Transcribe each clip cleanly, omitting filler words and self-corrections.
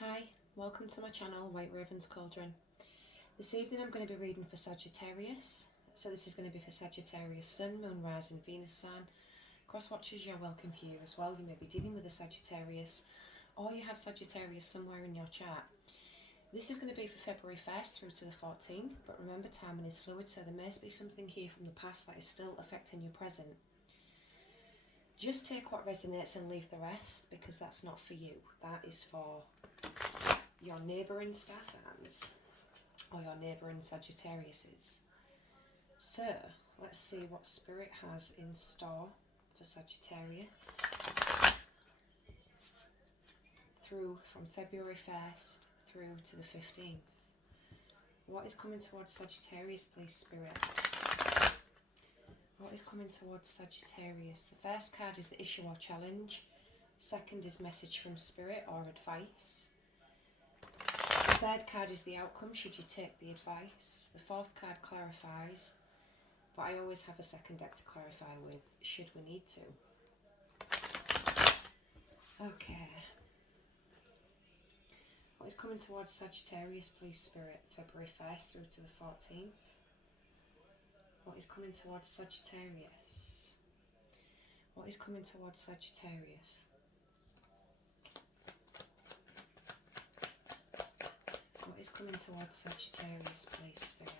Hi, welcome to my channel, White Raven's Cauldron. This evening I'm going to be reading for Sagittarius. So this is going to be for Sagittarius Sun, Moon, Rising, Venus Sign. Cross watchers, you're welcome here as well. You may be dealing with a Sagittarius, or you have Sagittarius somewhere in your chart. This is going to be for February 1st through to the 14th, but remember timing is fluid, so there may be something here from the past that is still affecting your present. Just take what resonates and leave the rest, because that's not for you. That is for your neighbouring star signs or your neighbouring Sagittariuses. So let's see what Spirit has in store for Sagittarius from February 1st through to the 15th. What is coming towards Sagittarius, please, Spirit? What is coming towards Sagittarius? The first card is the issue or challenge. Second is message from Spirit or advice. The third card is the outcome, should you take the advice. The fourth card clarifies, but I always have a second deck to clarify with, should we need to. Okay. What is coming towards Sagittarius, please, Spirit? February 1st through to the 14th. What is coming towards Sagittarius? What is coming towards Sagittarius? What is coming towards Sagittarius, please, Spirit?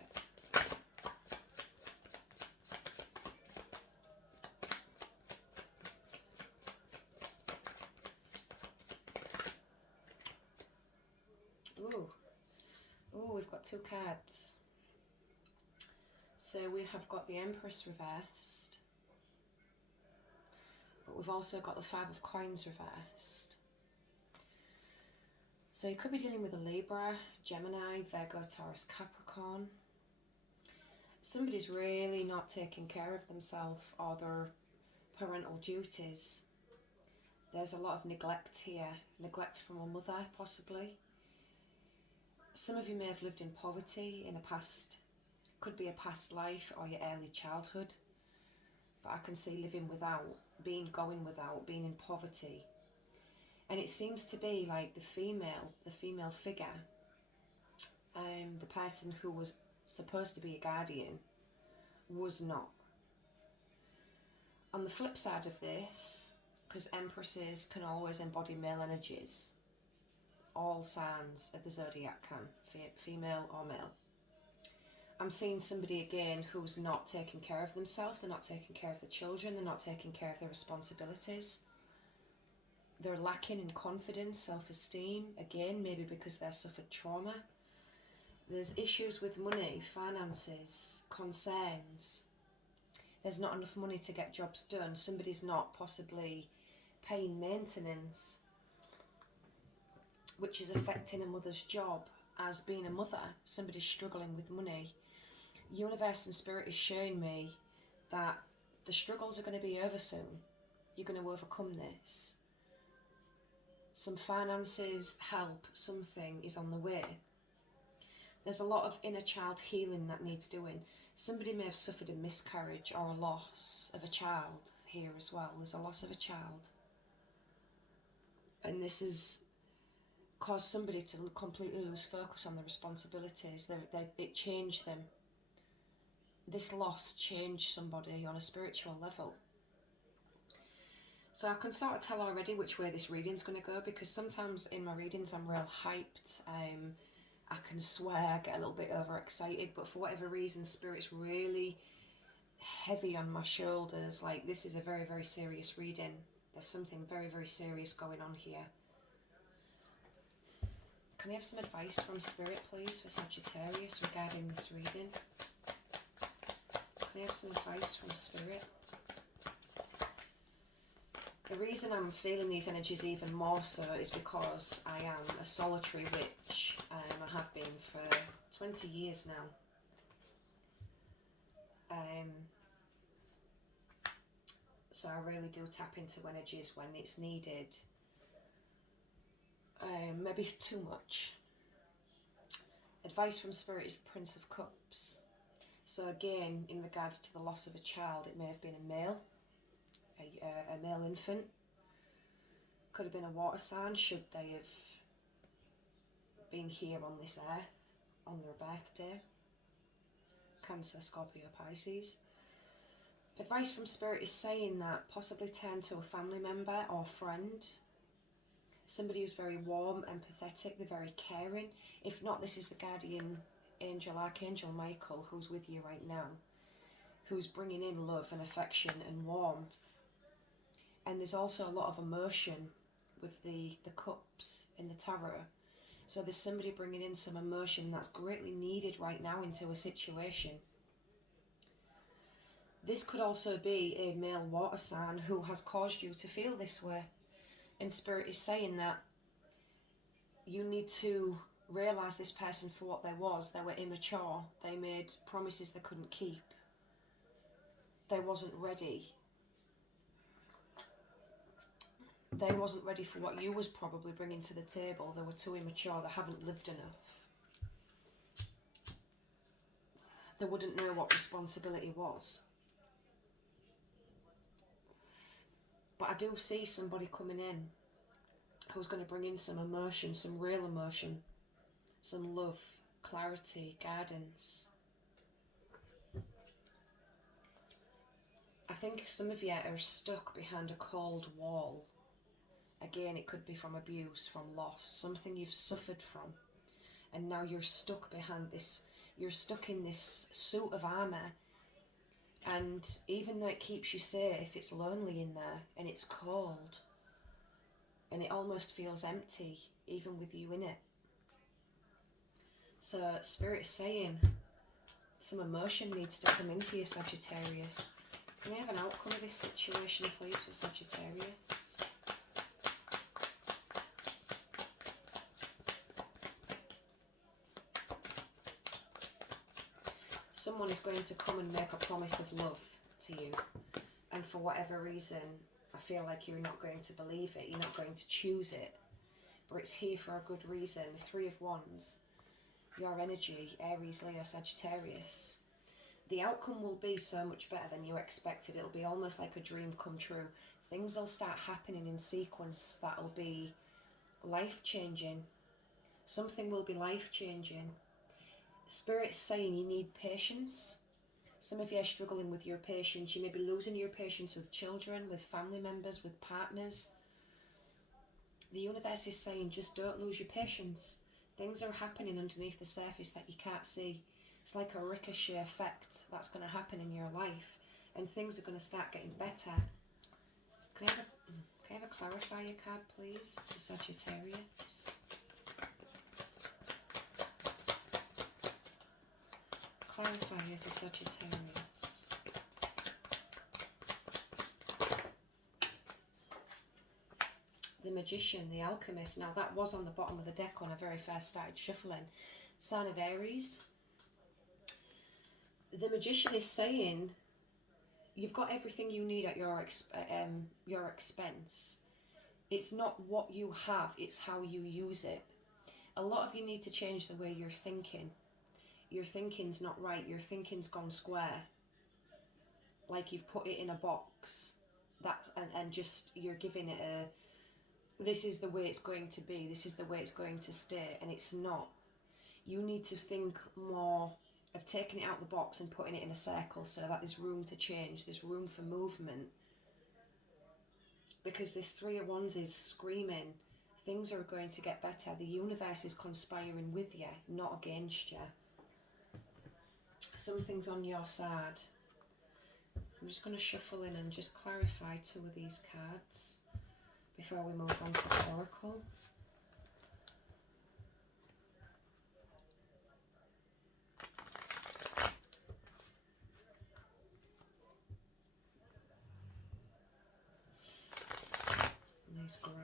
Ooh, we've got two cards. So we have got the Empress reversed, but we've also got the Five of Coins reversed. So you could be dealing with a Libra, Gemini, Virgo, Taurus, Capricorn. Somebody's really not taking care of themselves or their parental duties. There's a lot of neglect here, neglect from a mother possibly. Some of you may have lived in poverty in a past, could be a past life or your early childhood, but I can see living without, going without, being in poverty. And it seems to be like the female figure, the person who was supposed to be a guardian, was not. On the flip side of this, because Empresses can always embody male energies, all signs of the zodiac can, female or male. I'm seeing somebody again who's not taking care of themselves, they're not taking care of the children, they're not taking care of their responsibilities. They're lacking in confidence, self-esteem, again, maybe because they've suffered trauma. There's issues with money, finances, concerns. There's not enough money to get jobs done. Somebody's not possibly paying maintenance, which is affecting a mother's job. As being a mother, somebody's struggling with money. Universe and Spirit is showing me that the struggles are going to be over soon. You're going to overcome this. Some finances, help, something is on the way. There's a lot of inner child healing that needs doing. Somebody may have suffered a miscarriage or a loss of a child here as well. There's a loss of a child. And this has caused somebody to completely lose focus on the responsibilities. It changed them. This loss changed somebody on a spiritual level. So I can sort of tell already which way this reading's going to go, because sometimes in my readings I'm real hyped. I can swear, get a little bit overexcited, but for whatever reason, Spirit's really heavy on my shoulders. Like, this is a very, very serious reading. There's something very, very serious going on here. Can I have some advice from Spirit, please, for Sagittarius regarding this reading? Can I have some advice from Spirit? The reason I'm feeling these energies even more so is because I am a solitary witch, and I have been for 20 years now. So I really do tap into energies when it's needed. Maybe it's too much. Advice from Spirit is Prince of Cups. So again, in regards to the loss of a child, it may have been a male, a male infant. Could have been a water sign, should they have being here on this earth, on their birthday. Cancer, Scorpio, Pisces. Advice from Spirit is saying that possibly turn to a family member or friend. Somebody who's very warm, empathetic, they're very caring. If not, this is the guardian angel, Archangel Michael, who's with you right now, who's bringing in love and affection and warmth. And there's also a lot of emotion with the cups in the tarot. So there's somebody bringing in some emotion that's greatly needed right now into a situation. This could also be a male water sign who has caused you to feel this way. And Spirit is saying that you need to realise this person for what they was. They were immature. They made promises they couldn't keep. They wasn't ready. They wasn't ready for what you was probably bringing to the table. They were too immature. They haven't lived enough. They wouldn't know what responsibility was. But I do see somebody coming in who's going to bring in some emotion, some real emotion, some love, clarity, guidance. I think some of you are stuck behind a cold wall. Again, it could be from abuse, from loss, something you've suffered from. And now you're stuck behind this, you're stuck in this suit of armour. And even though it keeps you safe, it's lonely in there and it's cold. And it almost feels empty, even with you in it. So Spirit is saying some emotion needs to come in for you, Sagittarius. Can I have an outcome of this situation, please, for Sagittarius? Someone is going to come and make a promise of love to you. And for whatever reason, I feel like you're not going to believe it. You're not going to choose it. But it's here for a good reason. The Three of Wands. Your energy, Aries, Leo, Sagittarius. The outcome will be so much better than you expected. It'll be almost like a dream come true. Things will start happening in sequence that'll be life-changing. Something will be life-changing. Spirit's saying you need patience. Some of you are struggling with your patience. You may be losing your patience with children, with family members, with partners. The universe is saying just don't lose your patience. Things are happening underneath the surface that you can't see. It's like a ricochet effect that's going to happen in your life, and things are going to start getting better. Can I have a clarifier card, please, for Sagittarius? Clarifier for Sagittarius. The Magician, the Alchemist. Now that was on the bottom of the deck when I very first started shuffling. Sign of Aries. The Magician is saying you've got everything you need at your expense. It's not what you have, it's how you use it. A lot of you need to change the way you're thinking. Your thinking's not right. Your thinking's gone square. Like you've put it in a box. And just you're giving it a, this is the way it's going to be. This is the way it's going to stay. And it's not. You need to think more of taking it out of the box and putting it in a circle so that there's room to change. There's room for movement. Because this Three of Wands is screaming, things are going to get better. The universe is conspiring with you, not against you. Something's on your side. I'm just going to shuffle in and just clarify two of these cards before we move on to the Oracle. Nice growler.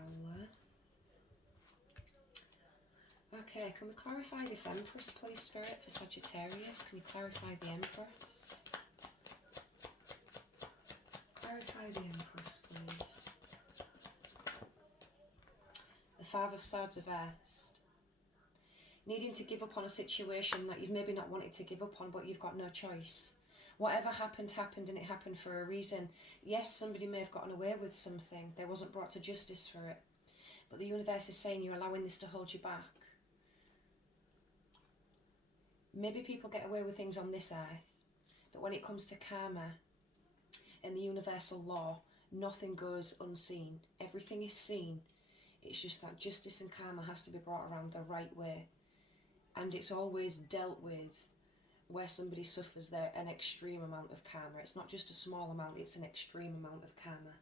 Okay, can we clarify this Empress, please, Spirit, for Sagittarius? Can you clarify the Empress? Clarify the Empress, please. The Five of Swords reversed. Needing to give up on a situation that you've maybe not wanted to give up on, but you've got no choice. Whatever happened, happened, and it happened for a reason. Yes, somebody may have gotten away with something. They wasn't brought to justice for it. But the universe is saying you're allowing this to hold you back. Maybe people get away with things on this earth, but when it comes to karma and the universal law, nothing goes unseen. Everything is seen. It's just that justice and karma has to be brought around the right way. And it's always dealt with where somebody suffers an extreme amount of karma. It's not just a small amount, it's an extreme amount of karma.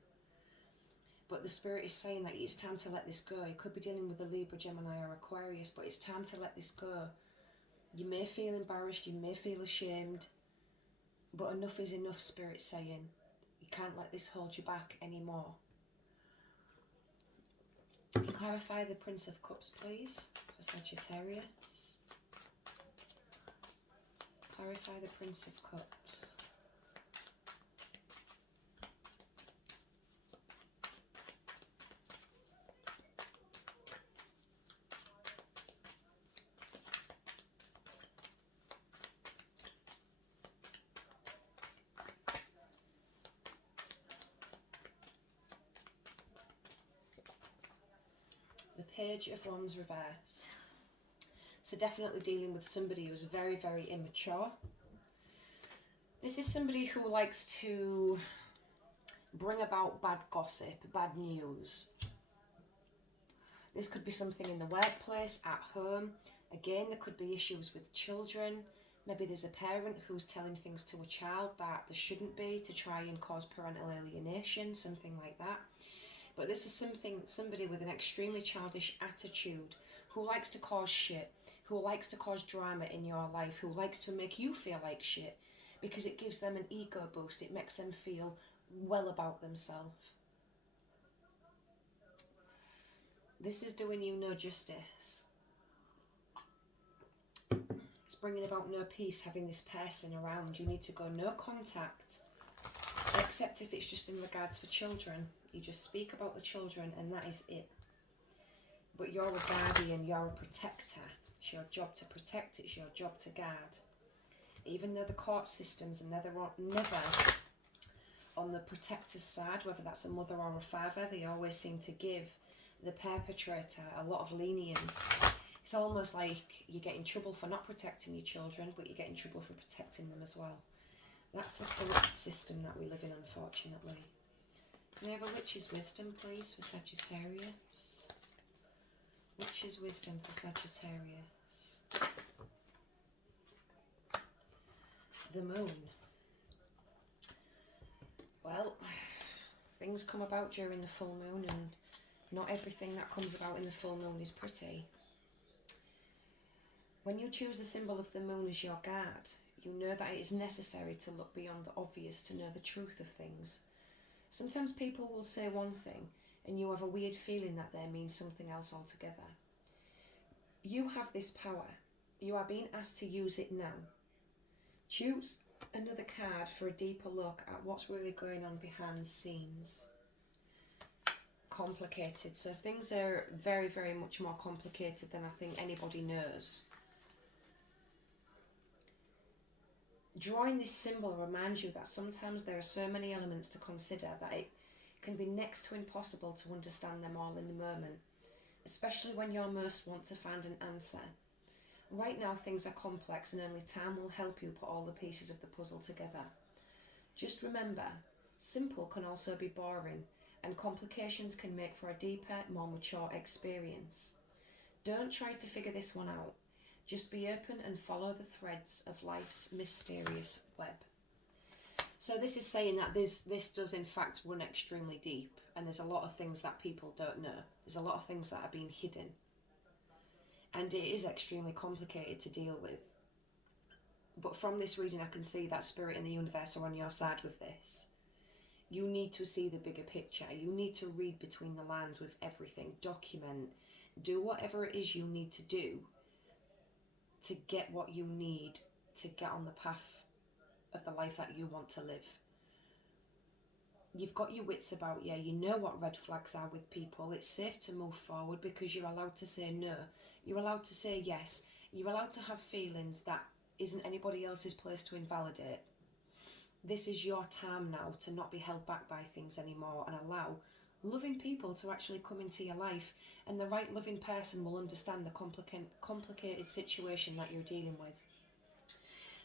But the Spirit is saying that it's time to let this go. You could be dealing with a Libra, Gemini or Aquarius, but it's time to let this go. You may feel embarrassed, you may feel ashamed, but enough is enough, Spirit's saying. You can't let this hold you back anymore. Clarify the Prince of Cups, please, for Sagittarius. Clarify the Prince of Cups. The Page of Wands reversed. So definitely dealing with somebody who's very, very immature. This is somebody who likes to bring about bad gossip, bad news. This could be something in the workplace, at home. Again, there could be issues with children. Maybe there's a parent who's telling things to a child that there shouldn't be to try and cause parental alienation, something like that. But this is somebody with an extremely childish attitude who likes to cause shit, who likes to cause drama in your life, who likes to make you feel like shit because it gives them an ego boost. It makes them feel well about themselves. This is doing you no justice. It's bringing about no peace having this person around. You need to go no contact, except if it's just in regards for children. You just speak about the children and that is it. But you're a guardian, you're a protector. It's your job to protect, it's your job to guard. Even though the court systems are never on the protector's side, whether that's a mother or a father, they always seem to give the perpetrator a lot of lenience. It's almost like you get in trouble for not protecting your children, but you get in trouble for protecting them as well. That's the corrupt system that we live in, unfortunately. Can I have a Witch's Wisdom, please, for Sagittarius? Witch's Wisdom for Sagittarius. The Moon. Well, things come about during the full moon, and not everything that comes about in the full moon is pretty. When you choose the symbol of the moon as your guard, you know that it is necessary to look beyond the obvious to know the truth of things. Sometimes people will say one thing and you have a weird feeling that they mean something else altogether. You have this power. You are being asked to use it now. Choose another card for a deeper look at what's really going on behind the scenes. Complicated. So things are very, very much more complicated than I think anybody knows. Drawing this symbol reminds you that sometimes there are so many elements to consider that it can be next to impossible to understand them all in the moment, especially when you most want to find an answer. Right now things are complex and only time will help you put all the pieces of the puzzle together. Just remember, simple can also be boring, and complications can make for a deeper, more mature experience. Don't try to figure this one out. Just be open and follow the threads of life's mysterious web. So this is saying that this does in fact run extremely deep, and there's a lot of things that people don't know. There's a lot of things that are being hidden. And it is extremely complicated to deal with. But from this reading I can see that Spirit and the universe are on your side with this. You need to see the bigger picture. You need to read between the lines with everything. Document. Do whatever it is you need to do to get what you need to get on the path of the life that you want to live. You've got your wits about you. You know what red flags are with people. It's safe to move forward because you're allowed to say no. You're allowed to say yes. You're allowed to have feelings that isn't anybody else's place to invalidate. This is your time now to not be held back by things anymore and allow loving people to actually come into your life, and the right loving person will understand the complicated situation that you're dealing with.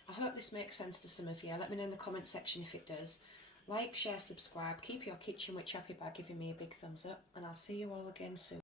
I hope this makes sense to some of you. Let me know in the comment section if it does. Like, share, subscribe, keep your kitchen witch happy by giving me a big thumbs up, and I'll see you all again soon.